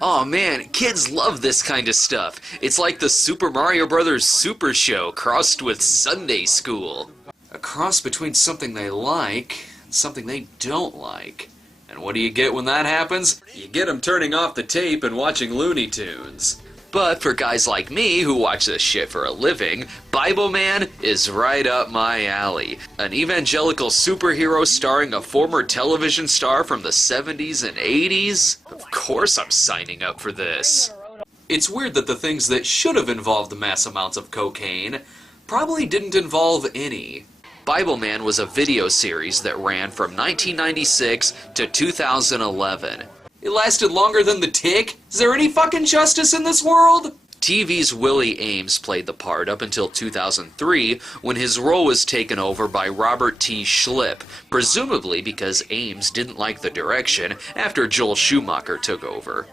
Oh man, kids love this kind of stuff. It's like the Super Mario Bros. Super Show crossed with Sunday school. A cross between something they like and something they don't like. And what do you get when that happens? You get them turning off the tape and watching Looney Tunes. But for guys like me who watch this shit for a living, Bibleman is right up my alley. An evangelical superhero starring a former television star from the 70s and 80s? Of course I'm signing up for this. It's weird that the things that should have involved mass amounts of cocaine probably didn't involve any. Bibleman was a video series that ran from 1996 to 2011. It lasted longer than The Tick? Is there any fucking justice in this world? TV's Willie Ames played the part up until 2003, when his role was taken over by Robert T. Schlipp, presumably because Ames didn't like the direction after Joel Schumacher took over.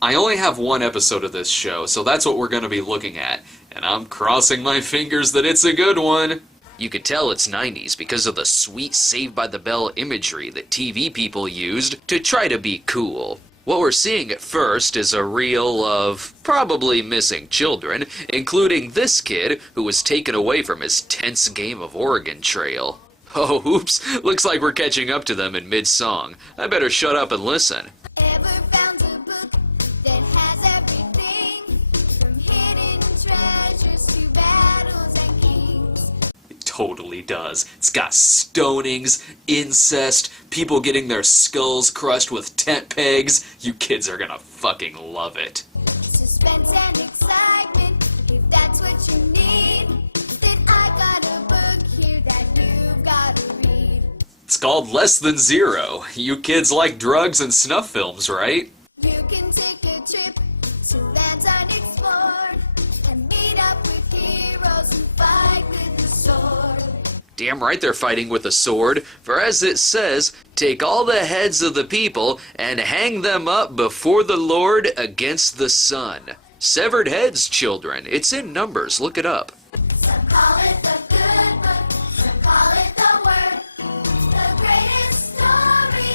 I only have one episode of this show, so that's what we're going to be looking at, and I'm crossing my fingers that it's a good one. You could tell it's 90s because of the sweet Saved by the Bell imagery that TV people used to try to be cool. What we're seeing at first is a reel of probably missing children, including this kid who was taken away from his tense game of Oregon Trail. Oh, oops, looks like we're catching up to them in mid-song. I better shut up and listen. Totally does. It's got stonings, incest, people getting their skulls crushed with tent pegs. You kids are gonna fucking love it. Suspense and excitement, if that's what you need, then I got a book here that you've gotta read. It's called Less Than Zero. You kids like drugs and snuff films, right? You can take a trip to lands unexplored and meet up with heroes who fight with the sword. Damn right they're fighting with a sword, for as it says, take all the heads of the people and hang them up before the Lord against the sun. Severed heads, children. It's in Numbers. Look it up. Some call it the good book, some call it the word, the greatest story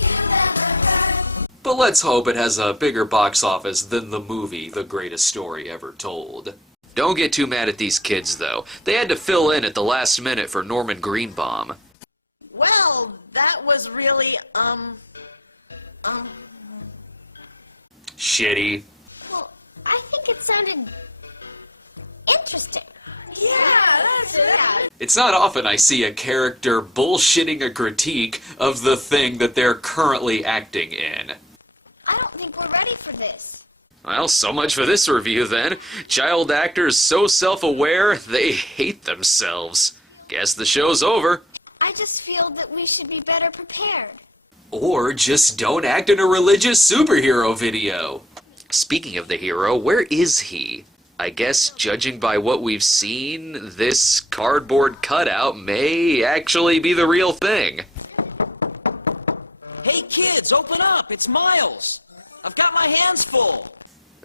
you've ever heard. But let's hope it has a bigger box office than the movie The Greatest Story Ever Told. Don't get too mad at these kids, though. They had to fill in at the last minute for Norman Greenbaum. Well, that was really, Shitty. Well, I think it sounded interesting. Yeah, that's it. It's not often I see a character bullshitting a critique of the thing that they're currently acting in. I don't think we're ready for this. Well, so much for this review then. Child actors so self-aware, they hate themselves. Guess the show's over. I just feel that we should be better prepared. Or just don't act in a religious superhero video. Speaking of the hero, where is he? I guess, judging by what we've seen, this cardboard cutout may actually be the real thing. Hey kids, open up! It's Miles! I've got my hands full!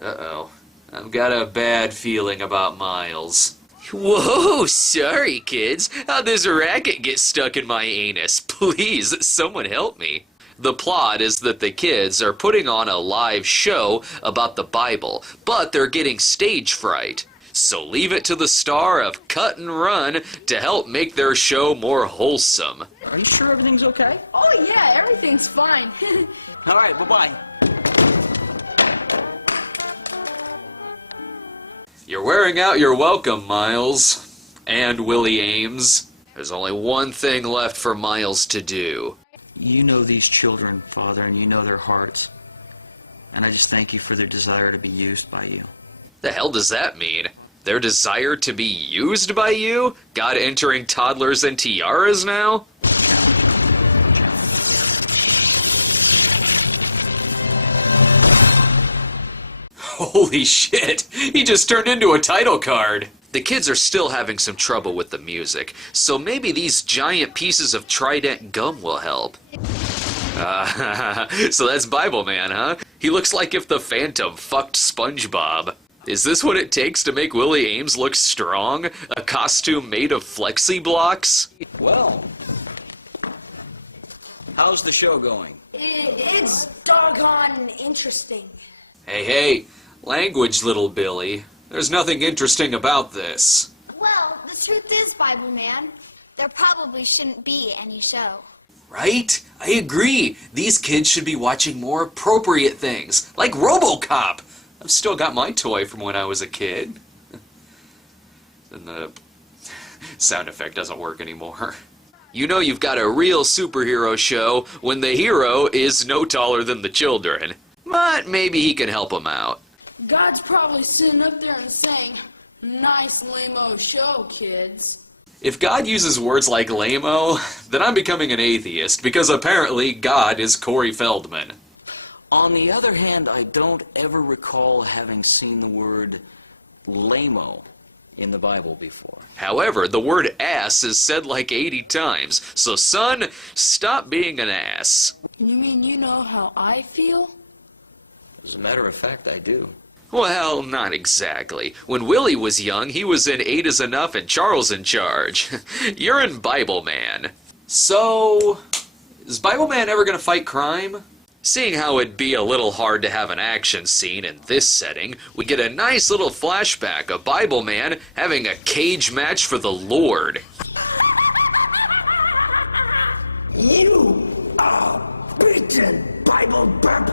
Uh-oh. I've got a bad feeling about Miles. Whoa, sorry kids. How'd this racket get stuck in my anus? Please, someone help me. The plot is that the kids are putting on a live show about the Bible, but they're getting stage fright. So leave it to the star of Cut and Run to help make their show more wholesome. Are you sure everything's okay? Oh yeah, everything's fine. Alright, bye-bye. You're wearing out your welcome, Miles. And Willie Ames. There's only one thing left for Miles to do. You know these children, Father, and you know their hearts. And I just thank you for their desire to be used by you. The hell does that mean? Their desire to be used by you? God entering toddlers and tiaras now? Holy shit! He just turned into a title card! The kids are still having some trouble with the music, so maybe these giant pieces of Trident gum will help. So that's Bibleman, huh? He looks like if the Phantom fucked SpongeBob. Is this what it takes to make Willie Ames look strong? A costume made of flexi blocks? Well, how's the show going? It's doggone interesting. Hey, language, little Billy. There's nothing interesting about this. Well, the truth is, Bibleman, there probably shouldn't be any show. Right? I agree. These kids should be watching more appropriate things, like RoboCop. I've still got my toy from when I was a kid. And the sound effect doesn't work anymore. You know you've got a real superhero show when the hero is no taller than the children. But maybe he can help them out. God's probably sitting up there and saying, "Nice lame-o show, kids." If God uses words like lame-o, then I'm becoming an atheist, because apparently God is Corey Feldman. On the other hand, I don't ever recall having seen the word lame-o in the Bible before. However, the word ass is said like 80 times, so son, stop being an ass. You mean you know how I feel? As a matter of fact, I do. Well, not exactly. When Willie was young, he was in 8 is Enough and Charles in Charge. You're in Bibleman. So, is Bibleman ever gonna fight crime? Seeing how it'd be a little hard to have an action scene in this setting, we get a nice little flashback of Bibleman having a cage match for the Lord. You are beaten, Bible burp.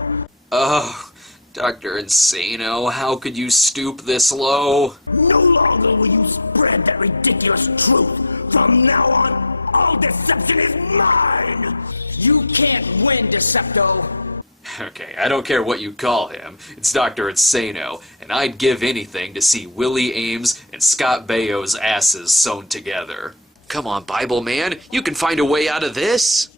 Oh, Dr. Insano, how could you stoop this low? No longer will you spread that ridiculous truth. From now on, all deception is mine. You can't win, Decepto. Okay, I don't care what you call him. It's Dr. Insano, and I'd give anything to see Willie Ames and Scott Baio's asses sewn together. Come on, Bibleman, you can find a way out of this.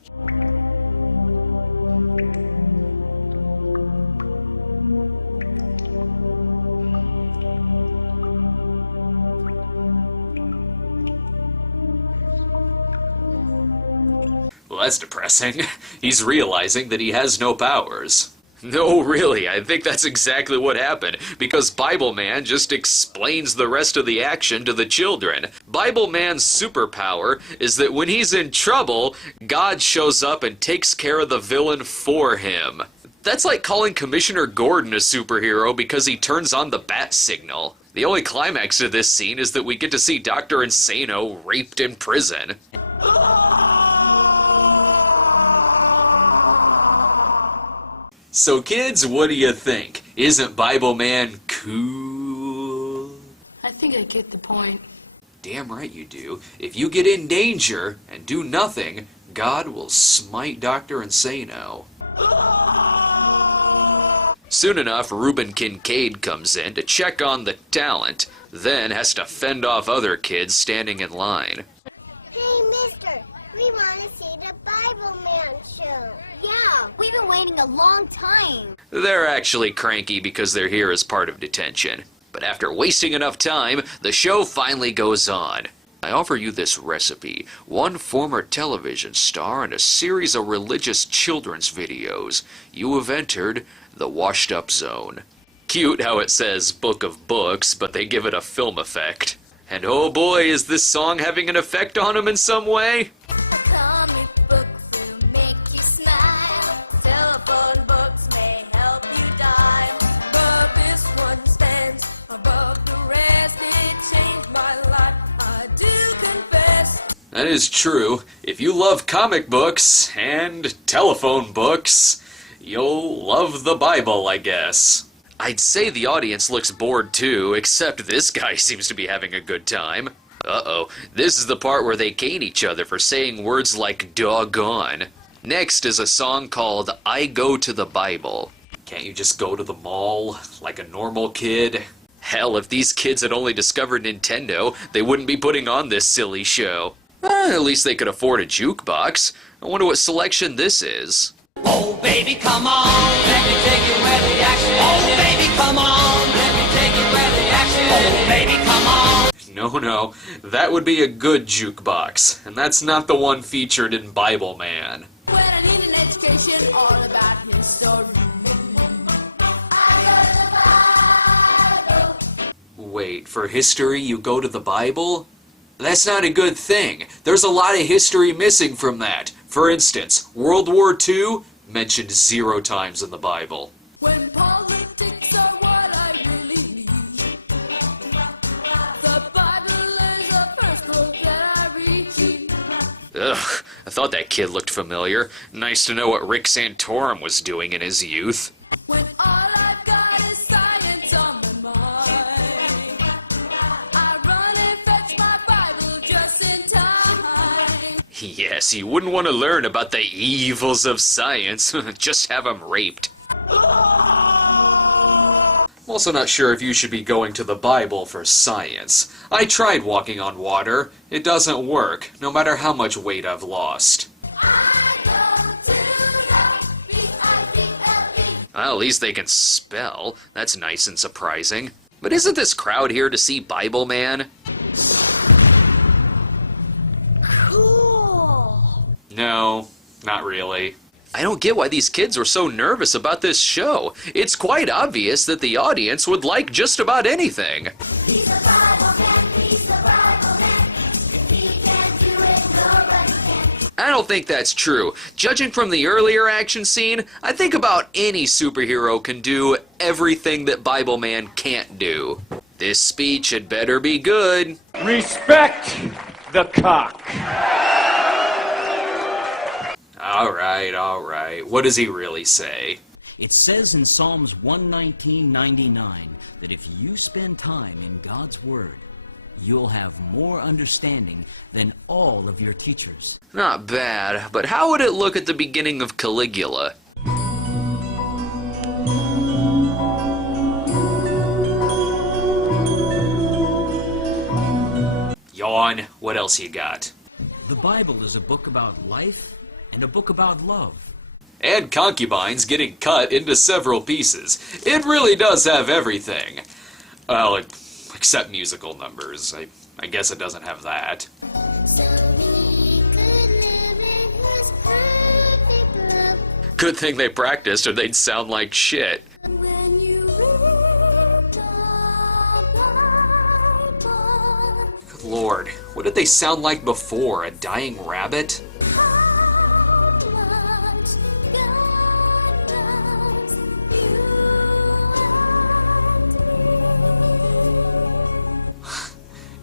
Well, that's depressing. He's realizing that he has no powers. No, really, I think that's exactly what happened, because Bibleman just explains the rest of the action to the children. Bibleman's superpower is that when he's in trouble, God shows up and takes care of the villain for him. That's like calling Commissioner Gordon a superhero because he turns on the bat signal. The only climax of this scene is that we get to see Dr. Insano raped in prison. So kids, what do you think? Isn't Bibleman cool? I think I get the point. Damn right you do. If you get in danger and do nothing, God will smite Dr. Insano. Soon enough, Reuben Kincaid comes in to check on the talent, then has to fend off other kids standing in line. Hey, mister, we want to see the Bibleman show. Yeah, we've been waiting a long time. They're actually cranky because they're here as part of detention. But after wasting enough time, the show finally goes on. I offer you this recipe. 1 former television star and a series of religious children's videos. You have entered the washed up zone. Cute how it says Book of Books, but they give it a film effect. And oh boy, is this song having an effect on him in some way? Comic books will make you smile. Telephone books may help you die. But this one stands above the rest. It changed my life, I do confess. That is true. If you love comic books and telephone books, you'll love the Bible, I guess. I'd say the audience looks bored too, except this guy seems to be having a good time. Uh-oh, this is the part where they cane each other for saying words like doggone. Next is a song called I Go to the Bible. Can't you just go to the mall like a normal kid? Hell, if these kids had only discovered Nintendo, they wouldn't be putting on this silly show. At least they could afford a jukebox. I wonder what selection this is. Oh, baby, come on. Let me take you where the action is. Oh, baby, come on. Let me take you where the action is. Oh, baby, come on. No, that would be a good jukebox, and that's not the one featured in Bibleman. When I need an education, all about history. Wait, for history you go to the Bible? That's not a good thing. There's a lot of history missing from that. For instance, World War II mentioned 0 times in the Bible. When politics Ugh, I thought that kid looked familiar. Nice to know what Rick Santorum was doing in his youth. When all I've got is science on my mind, I run and fetch my Bible just in time. Yes, you wouldn't want to learn about the evils of science. Just have him raped. I'm also not sure if you should be going to the Bible for science. I tried walking on water. It doesn't work, no matter how much weight I've lost. I go to the B-I-B-L-E. Well, at least they can spell. That's nice and surprising. But isn't this crowd here to see Bibleman? Cool. No, not really. I don't get why these kids were so nervous about this show. It's quite obvious that the audience would like just about anything. He's a Bible man, he's a Bible man. If he can't do it, nobody can. I don't think that's true. Judging from the earlier action scene, I think about any superhero can do everything that Bibleman can't do. This speech had better be good. Respect the cock. All right. What does he really say? It says in Psalms 119:99 that if you spend time in God's Word, you'll have more understanding than all of your teachers. Not bad, but how would it look at the beginning of Caligula? Yawn. What else you got? The Bible is a book about life and a book about love. And concubines getting cut into several pieces. It really does have everything. Well, except musical numbers. I guess it doesn't have that. So we could live in this perfect love. Good thing they practiced or they'd sound like shit. When you read the Bible, Good Lord, what did they sound like before? A dying rabbit? how much God loves you and me.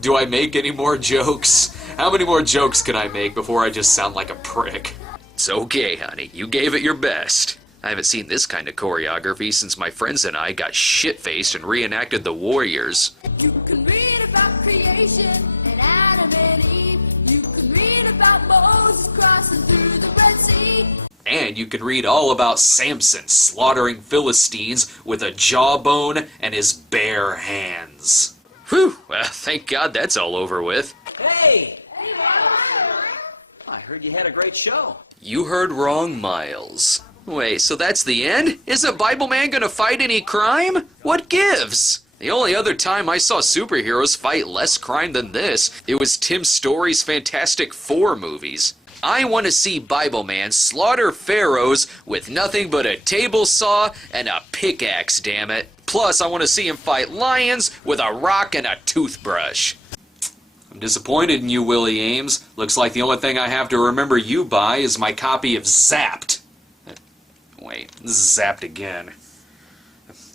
Do I make any more jokes? How many more jokes can I make before I just sound like a prick? It's okay, honey. You gave it your best. I haven't seen this kind of choreography since my friends and I got shit-faced and reenacted the Warriors. You can read about creation and Adam and Eve. You can read about Moses crossing through the Red Sea. And you can read all about Samson slaughtering Philistines with a jawbone and his bare hands. Whew, well, thank God that's all over with. Hey! I heard you had a great show. You heard wrong, Miles. Wait, so that's the end? Isn't Bibleman gonna fight any crime? What gives? The only other time I saw superheroes fight less crime than this, it was Tim Story's Fantastic Four movies. I want to see Bibleman slaughter pharaohs with nothing but a table saw and a pickaxe, damn it. Plus, I want to see him fight lions with a rock and a toothbrush. I'm disappointed in you, Willie Ames. Looks like the only thing I have to remember you by is my copy of Zapped. Wait, this is Zapped again.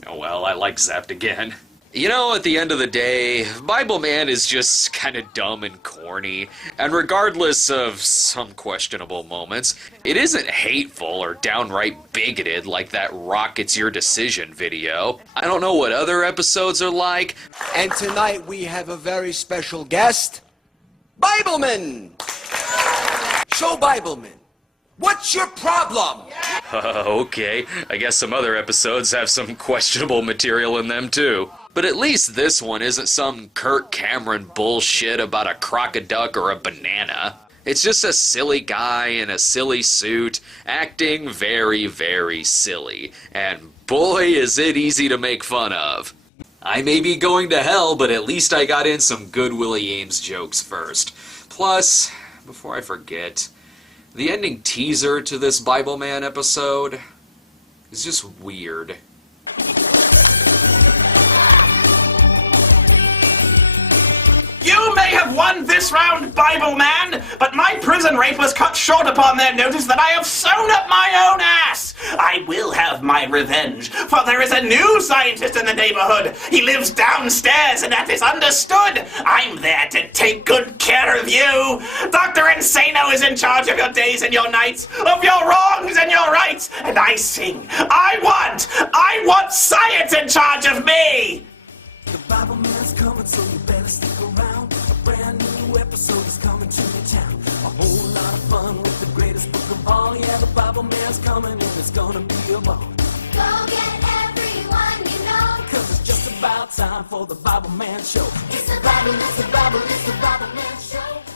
Oh well, I like Zapped again. You know, at the end of the day, Bibleman is just kind of dumb and corny, and regardless of some questionable moments, it isn't hateful or downright bigoted like that Rock It's Your Decision video. I don't know what other episodes are like. And tonight we have a very special guest, Bibleman! So Bibleman, what's your problem? Okay, I guess some other episodes have some questionable material in them too. But at least this one isn't some Kirk Cameron bullshit about a crocoduck or a banana. It's just a silly guy in a silly suit, acting very, very silly. And boy, is it easy to make fun of. I may be going to hell, but at least I got in some good Willie Ames jokes first. Plus, before I forget, the ending teaser to this Bibleman episode is just weird. You may have won this round, Bibleman, but my prison rape was cut short upon their notice that I have sewn up my own ass. I will have my revenge, for there is a new scientist in the neighborhood. He lives downstairs, and that is understood. I'm there to take good care of you. Dr. Insano is in charge of your days and your nights, of your wrongs and your rights, and I sing. I want science in charge of me. The Bibleman's coming, so you better stick around. A brand new episode is coming to your town. A whole lot of fun with the greatest book of all. Yeah, the Bibleman's coming and it's gonna be a ball. Go get everyone you know. Cause it's just about time for the Bibleman show. It's the Bible, it's the Bible, it's the Bibleman show.